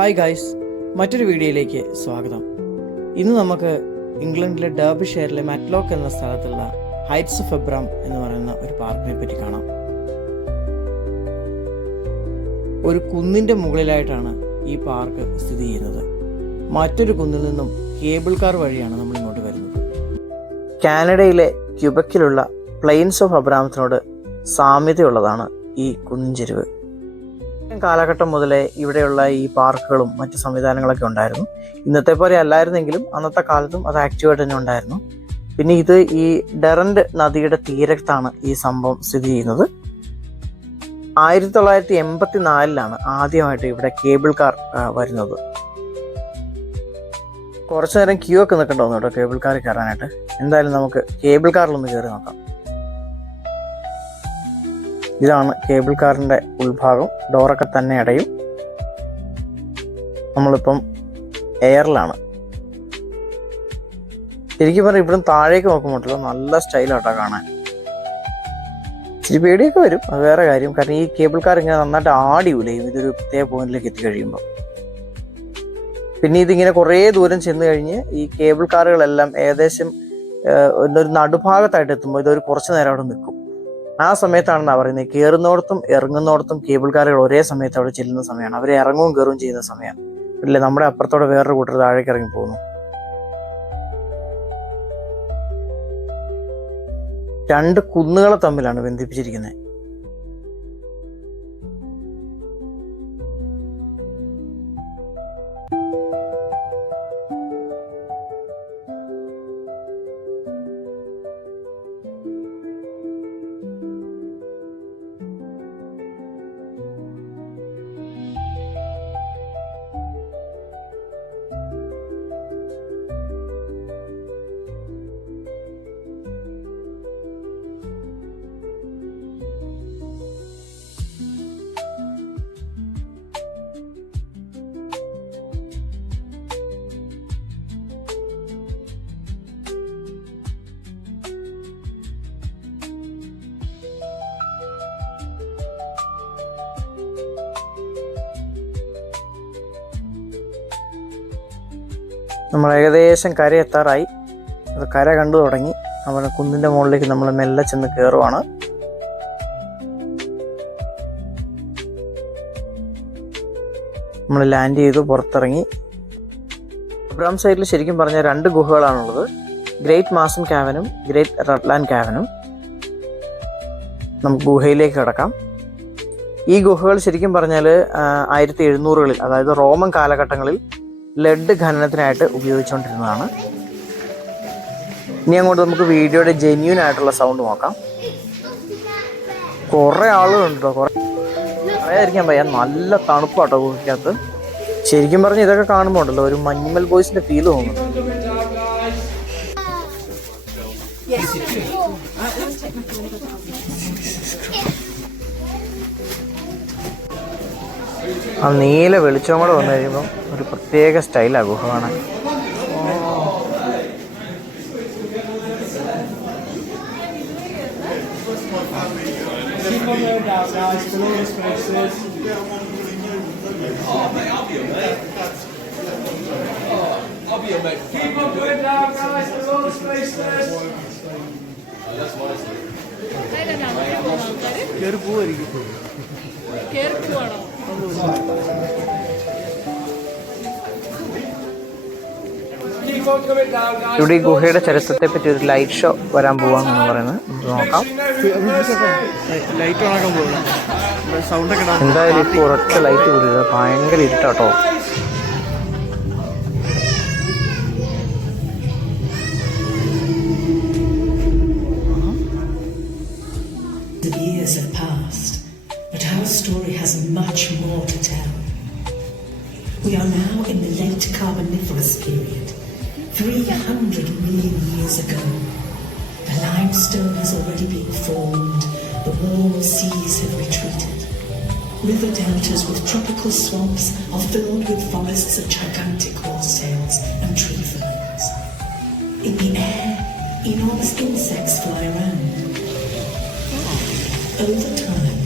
Hi guys, മറ്റൊരു വീഡിയോയിലേക്ക് സ്വാഗതം. ഇന്ന് നമുക്ക് ഇംഗ്ലണ്ടിലെ ഡർബിഷെയറിലെ മാറ്റ്ലോക്ക് എന്ന സ്ഥലത്തുള്ള ഹൈറ്റ്സ് ഓഫ് എബ്രാം എന്ന് പറയുന്ന ഒരു പാർക്കിനെ പറ്റി കാണാം. ഒരു കുന്നിൻ്റെ മുകളിലായിട്ടാണ് ഈ പാർക്ക് സ്ഥിതി ചെയ്യുന്നത്. മറ്റൊരു കുന്നിൽ നിന്നും കേബിൾ കാർ വഴിയാണ് നമ്മൾ ഇങ്ങോട്ട് വരുന്നത്. കാനഡയിലെ ക്യുബക്കിലുള്ള പ്ലെയിൻസ് ഓഫ് അബ്രാമത്തിനോട് സാമ്യതയുള്ളതാണ് ഈ കുന്നിൻ ചെരുവ്. കാലഘട്ടം മുതലേ ഇവിടെയുള്ള ഈ പാർക്കുകളും മറ്റു സംവിധാനങ്ങളൊക്കെ ഉണ്ടായിരുന്നു. ഇന്നത്തെ പോലെ അല്ലായിരുന്നെങ്കിലും അന്നത്തെ കാലത്തും അത് ആക്റ്റീവായിട്ട് തന്നെ ഉണ്ടായിരുന്നു. പിന്നെ ഇത് ഈ ഡെറൻഡ് നദിയുടെ തീരത്താണ് ഈ സംഭവം സ്ഥിതി ചെയ്യുന്നത്. 1984 ആദ്യമായിട്ട് ഇവിടെ കേബിൾ കാർ വരുന്നത്. കുറച്ചു നേരം ക്യൂ ഒക്കെ നിൽക്കണ്ടോന്ന് കേട്ടോ കേബിൾ കാറിൽ കയറാനായിട്ട്. എന്തായാലും നമുക്ക് കേബിൾ കാറിലൊന്ന് കയറി നോക്കാം. ഇതാണ് കേബിൾ കാറിൻ്റെ ഉൾഭാഗം. ഡോറൊക്കെ തന്നെ അടയും. നമ്മളിപ്പം എയറിലാണ്. ശരിക്കും പറഞ്ഞാൽ ഇവിടുന്ന് താഴേക്ക് നോക്കുമ്പോഴല്ലോ നല്ല സ്റ്റൈലാട്ടോ കാണാൻ. ഇച്ചിരി പേടിയൊക്കെ വരും, അത് വേറെ കാര്യം. കാരണം ഈ കേബിൾ കാർ ഇങ്ങനെ നന്നായിട്ട് ആടിയൂലേ ഇതൊരു പ്രത്യേക പോയിന്റിലേക്ക് എത്തിക്കഴിയുമ്പോൾ. പിന്നെ ഇതിങ്ങനെ കുറേ ദൂരം ചെന്ന് കഴിഞ്ഞ് ഈ കേബിൾ കാറുകളെല്ലാം ഏകദേശം ഒരു നടുഭാഗത്തായിട്ട് എത്തുമ്പോൾ ഇതൊരു കുറച്ച് നേരം അവിടെ നിൽക്കും. ആ സമയത്താണെന്നാണ് പറയുന്നത്. കയറുന്നോടത്തും ഇറങ്ങുന്നോടത്തും കേബിൾ കാറുകൾ ഒരേ സമയത്ത് അവിടെ ചെല്ലുന്ന സമയമാണ്. അവർ ഇറങ്ങുകയും കയറുകയും ചെയ്യുന്ന സമയമാണ്. ഇല്ലേ, നമ്മുടെ അപ്പുറത്തോടെ വേറൊരു കൂട്ടർ താഴേക്ക് ഇറങ്ങി പോകുന്നു. രണ്ട് കുന്നുകളെ തമ്മിലാണ് ബന്ധിപ്പിച്ചിരിക്കുന്നത്. നമ്മൾ ഏകദേശം കര എത്താറായി. അത് കര കണ്ടു തുടങ്ങി. നമ്മുടെ കുന്നിൻ്റെ മുകളിലേക്ക് നമ്മൾ മെല്ലെ ചെന്ന് കയറുവാണ്. നമ്മൾ ലാൻഡ് ചെയ്തു, പുറത്തിറങ്ങി. അബ്രാം സൈഡിൽ ശരിക്കും പറഞ്ഞാൽ 2 ഗുഹകളാണുള്ളത്. ഗ്രേറ്റ് മാസൺ കാവനും ഗ്രേറ്റ് റട്ട്ലാൻഡ് കാവനും. നമുക്ക് ഗുഹയിലേക്ക് കിടക്കാം. ഈ ഗുഹകൾ ശരിക്കും പറഞ്ഞാൽ 1700-കളിൽ, അതായത് റോമൻ കാലഘട്ടങ്ങളിൽ ലെഡ് ഖനനത്തിനായിട്ട് ഉപയോഗിച്ചുകൊണ്ടിരുന്നതാണ്. ഇനി അങ്ങോട്ട് നമുക്ക് വീഡിയോയുടെ ജെന്യൂൻ ആയിട്ടുള്ള സൗണ്ട് നോക്കാം. കുറേ ആളുകളുണ്ട് കേട്ടോ. പറയാതിരിക്കാൻ വയ്യ, നല്ല തണുപ്പാട്ടോ ഗുഹയ്ക്കകത്ത്. ശരിക്കും പറഞ്ഞാൽ ഇതൊക്കെ കാണുമ്പോൾ ഉണ്ടല്ലോ ഒരു മഞ്ഞുമൽ ബോയ്സിന്റെ ഫീല് തോന്നുന്നു. ആ നീല വെളിച്ചം കൂടെ വന്നു കഴിയുമ്പം ഒരു പ്രത്യേക സ്റ്റൈലാണ് ഗുഹ കാണാൻ. ഇവിടെ ഈ ഗുഹയുടെ ചരിത്രത്തെ പറ്റി ഒരു ലൈറ്റ് ഷോ വരാൻ പോവാന്നാണ് പറയുന്നത്. നോക്കാം. എന്തായാലും ഇപ്പോൾ ഒരൊറ്റ ലൈറ്റ് പോലും, ഭയങ്കര ഇരുട്ടാട്ടോ. Years have passed, but our story has much more to tell. We are now in the late Carboniferous period. 300 million years ago, the limestone has already been formed, the warm seas have retreated. River deltas with tropical swamps are filled with forests of gigantic horsetails and tree ferns. In the air, enormous insects fly around. Over time,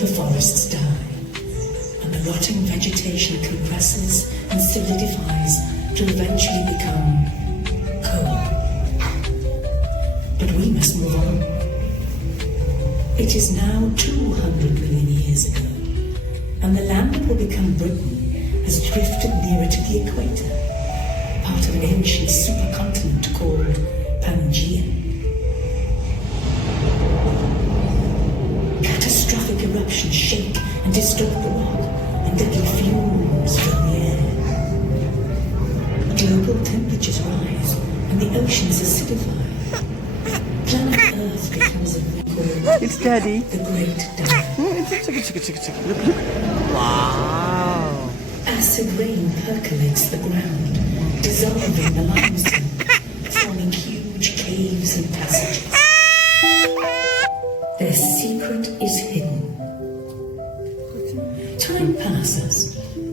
the forests die, and the rotting vegetation compresses and solidifies to eventually become coal. But we must move on. It is now 200 million years ago, and the land that will become Britain has drifted nearer to the equator, part of an ancient supercontinent called Pangaea. Catastrophic eruptions shake and distort the rock, and deadly fumes fill the air. Global temperatures rise, and the oceans acidify. Planet Earth becomes a called It's Daddy. the Great Dive. Look. Wow. Acid rain percolates the ground, dissolving the limestone, forming huge caves and passages. Their secret is hidden. Time passes,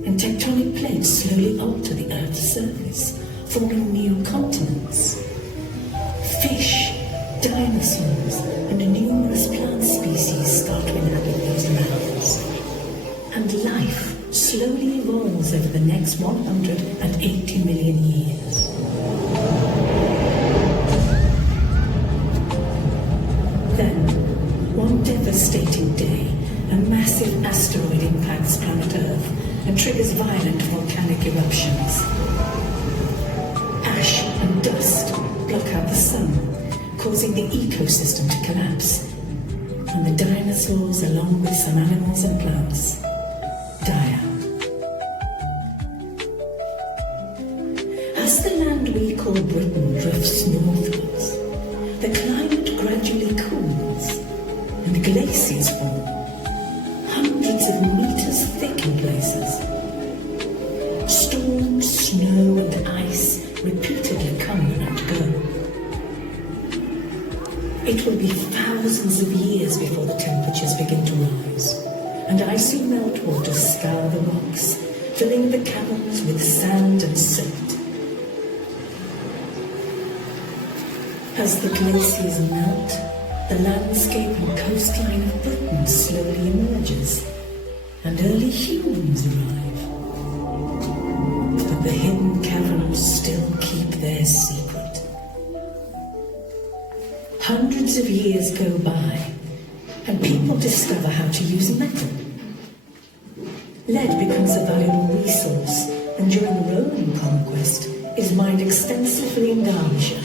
and tectonic plates slowly alter the Earth's surface, forming new continents. Fish, dinosaurs, and numerous plant species start to inhabit these lands. And life slowly evolves over the next 180 million years. Then, one devastating day, a massive asteroid impacts planet Earth and triggers violent volcanic eruptions. Ash and dust block out the sun, causing the ecosystem to collapse, and the dinosaurs, along with some animals and plants, die out. As the land we call Britain drifts northwards, the climate gradually cools, and glaciers form, hundreds of meters thick in places. Storms, snow, and ice repeatedly come and go. It will be thousands of years before the temperatures begin to rise, and icy meltwaters scour the rocks, filling the caverns with sand and silt. As the glaciers melt, the landscape and coastline of Britain slowly emerges, and early humans arrive. But the hidden caverns still keep their secret. Hundreds of years go by, and people discover how to use metal. Lead becomes a valuable resource, and during Roman conquest is mined extensively in Derbyshire.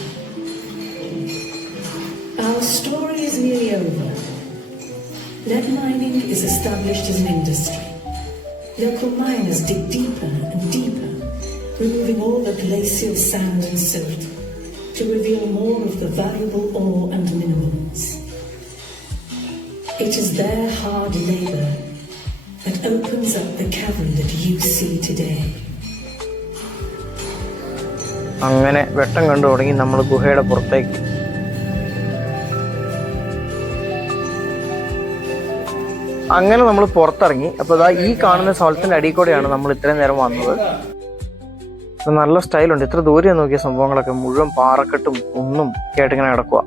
Our story is nearly over. Lead mining is established as an industry. Local miners dig deeper and deeper, removing all the glacial sand and silt to reveal more of the valuable ore and minerals. It is their hard labor that opens up the cavern that you see today. അങ്ങനെ വെട്ടം കണ്ടു തുടങ്ങി നമ്മൾ ഗുഹയുടെ പുറത്തേക്ക്. അങ്ങനെ നമ്മൾ പുറത്തിറങ്ങി. അപ്പോൾ ഇതാ ഈ കാണുന്ന സ്ഥലത്തിൻ്റെ അടിയിൽ കൂടെയാണ് നമ്മൾ ഇത്രയും നേരം വന്നത്. നല്ല സ്റ്റൈലുണ്ട്. ഇത്ര ദൂരെ നോക്കിയ സംഭവങ്ങളൊക്കെ മുഴുവൻ പാറക്കെട്ടും ഒന്നും കേട്ടിങ്ങനെ കിടക്കുക.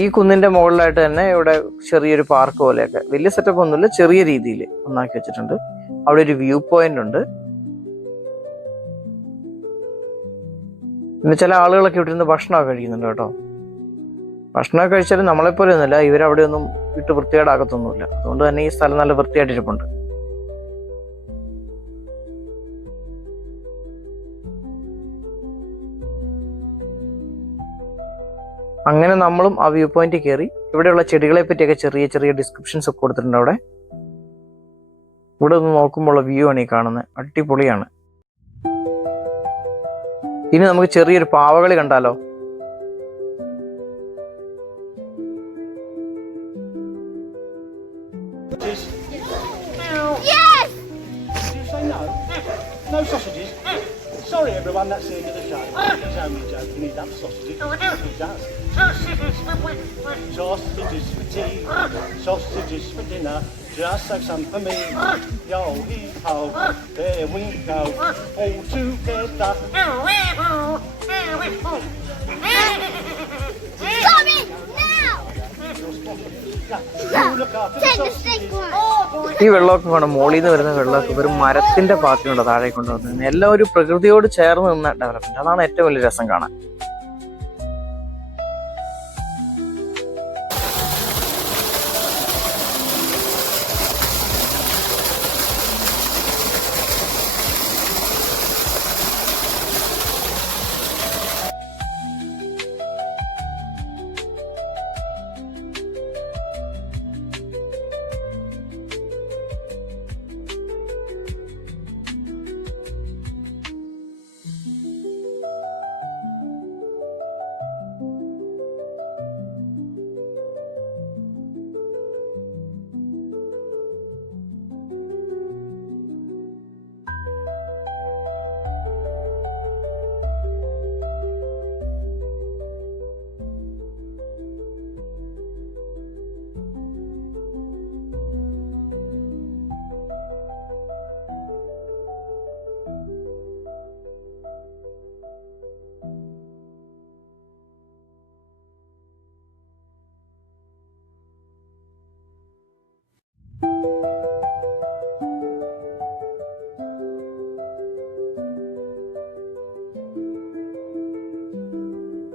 ഈ കുന്നിന്റെ മുകളിലായിട്ട് തന്നെ ഇവിടെ ചെറിയൊരു പാർക്ക് പോലെയൊക്കെ, വലിയ സെറ്റപ്പ് ഒന്നുമില്ല, ചെറിയ രീതിയിൽ ഒന്നാക്കി വെച്ചിട്ടുണ്ട്. അവിടെ ഒരു വ്യൂ പോയിന്റ് ഉണ്ട്. പിന്നെ ചില ആളുകളൊക്കെ ഇവിടെ നിന്ന് ഭക്ഷണമൊക്കെ കഴിക്കുന്നുണ്ട് കേട്ടോ. ഭക്ഷണമൊക്കെ കഴിച്ചാലും നമ്മളെപ്പോലെ ഒന്നുമില്ല, ഇവരവിടെ ഒന്നും ഇട്ട് വൃത്തികേടാക്കത്തൊന്നുമില്ല. അതുകൊണ്ട് തന്നെ ഈ സ്ഥലം നല്ല വൃത്തിയായിട്ടിരിപ്പുണ്ട്. അങ്ങനെ നമ്മളും ആ വ്യൂ പോയിന്റ് കയറി. ഇവിടെയുള്ള ചെടികളെ പറ്റിയൊക്കെ ചെറിയ ചെറിയ ഡിസ്ക്രിപ്ഷൻസ് ഒക്കെ കൊടുത്തിട്ടുണ്ട് അവിടെ. ഇവിടെ ഒന്ന് നോക്കുമ്പോൾ വ്യൂ ആണ് ഈ കാണുന്നത്. അടിപൊളിയാണ്. ഇനി നമുക്ക് ചെറിയൊരു പാവകളി കണ്ടാലോ? Yes! Did you say no? No sausages? Sorry everyone, that's the end of the show. only joking, he loves sausages. Oh, no. He does. Sausages for Sausages for tea, sausages for dinner, just have some for me. Yo, hee ho, there we go, all together. Stop it! Now! You look after the Take the sausages. stick one. ഈ വെള്ളമൊക്കെ കാണും, മോളിൽ നിന്ന് വരുന്ന വെള്ളമൊക്കെ ഒരു മരത്തിന്റെ പാത്തിനുണ്ട് താഴെ കൊണ്ടുവന്നത്. എല്ലാം ഒരു പ്രകൃതിയോട് ചേർന്ന് നിന്ന ഡെവലപ്മെന്റ്. അതാണ് ഏറ്റവും വലിയ രസം കാണാൻ.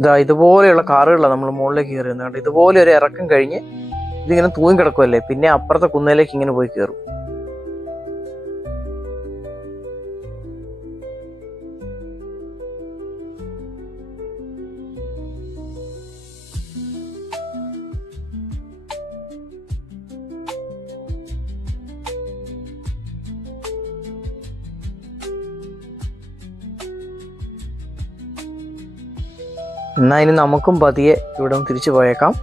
ഇതാ ഇതുപോലെയുള്ള കാറുകളാണ് നമ്മൾ മുകളിലേക്ക് കയറി വന്നത്. ഇതുപോലെ ഒരു ഇറക്കം കഴിഞ്ഞ് ഇതിങ്ങനെ തൂങ്ങി കിടക്കുമല്ലേ, പിന്നെ അപ്പുറത്തെ കുന്നേലേക്ക് ഇങ്ങനെ പോയി കയറും. എന്നാൽ ഇനി നമുക്കും പതിയെ ഇവിടെ തിരിച്ചു പോയേക്കാം.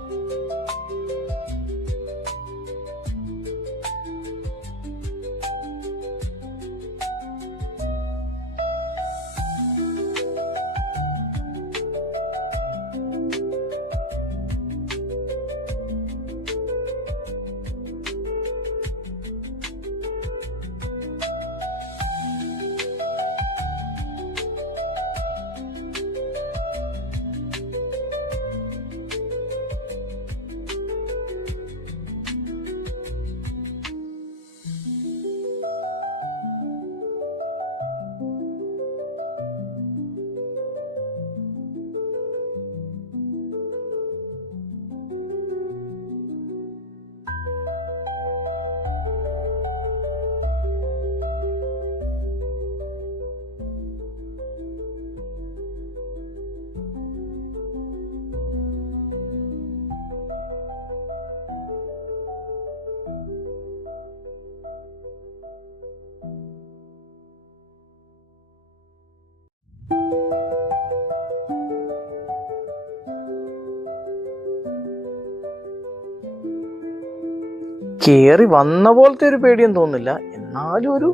കേറി വന്ന പോലത്തെ ഒരു പേടിയും തോന്നില്ല, എന്നാലും ഒരു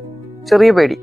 ചെറിയ പേടി.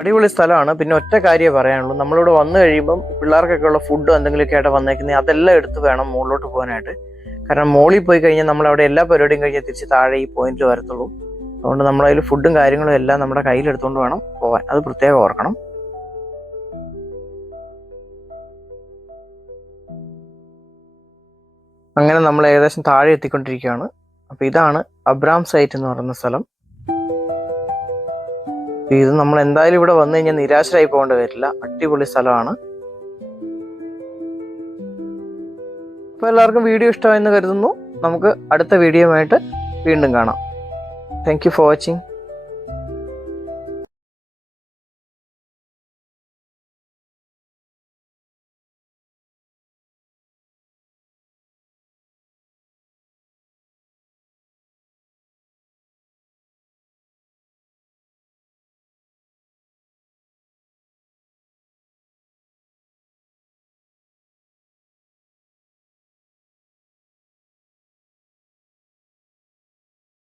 അടിപൊളി സ്ഥലമാണ്. പിന്നെ ഒറ്റ കാര്യമേ പറയാനുള്ളൂ, നമ്മളിവിടെ വന്നു കഴിയുമ്പം പിള്ളേർക്കൊക്കെ ഉള്ള ഫുഡ് എന്തെങ്കിലുമൊക്കെ ആയിട്ട് വന്നേക്കുന്നത് അതെല്ലാം എടുത്ത് വേണം മുകളിലോട്ട് പോകാനായിട്ട്. കാരണം മോളിൽ പോയി കഴിഞ്ഞാൽ നമ്മളവിടെ എല്ലാ പരിപാടിയും കഴിഞ്ഞാൽ തിരിച്ച് താഴെ ഈ പോയിന്റിൽ വരത്തുള്ളൂ. അതുകൊണ്ട് നമ്മളതിൽ ഫുഡും കാര്യങ്ങളും എല്ലാം നമ്മുടെ കയ്യിലെടുത്തുകൊണ്ട് വേണം പോകാൻ. അത് പ്രത്യേകം ഓർക്കണം. അങ്ങനെ നമ്മൾ ഏകദേശം താഴെ എത്തിക്കൊണ്ടിരിക്കുകയാണ്. അപ്പോൾ ഇതാണ് അബ്രാം സൈറ്റ് എന്ന് പറയുന്ന സ്ഥലം. ഇത് നമ്മൾ എന്തായാലും ഇവിടെ വന്നു കഴിഞ്ഞാൽ നിരാശരായി പോകേണ്ടി വരില്ല. അടിപൊളി സ്ഥലമാണ്. അപ്പോൾ എല്ലാവർക്കും വീഡിയോ ഇഷ്ടമായെന്ന് കരുതുന്നു. നമുക്ക് അടുത്ത വീഡിയോയുമായിട്ട് വീണ്ടും കാണാം. Thank you for watching.